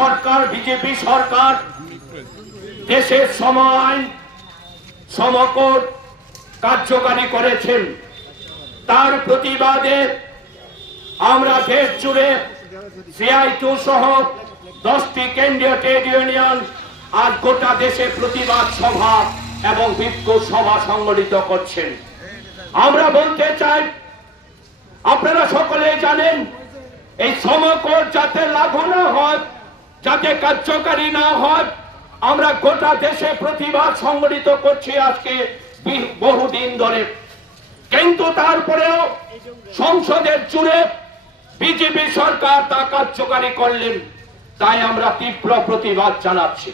সরকার BJP সরকার দেশের সম আইন সমকোড কার্যকারী করেছেন, তার প্রতিবাদে আমরা দেশ জুড়ে সিআইটিউ সহ 10টি কেন্দ্রীয় ট্রেড ইউনিয়ন আজ গোটা দেশে প্রতিবাদ সভা এবং বিক্ষোভ সভা সংগঠিত করছেন। আমরা বলতে চাই, আপনারা সকলেই জানেন এই সমকোড যাতে লাগু না হয়, যাতে কার্যকারী না হয়, আমরা গোটা দেশে প্রতিবাদ সংগঠিত করছি আজকে বহুদিন ধরে। কিন্তু তারপরেও সংসদের জুড়ে বিজেপি সরকার তা কার্যকারী করলেন, তাই আমরা তীব্র প্রতিবাদ জানাচ্ছি।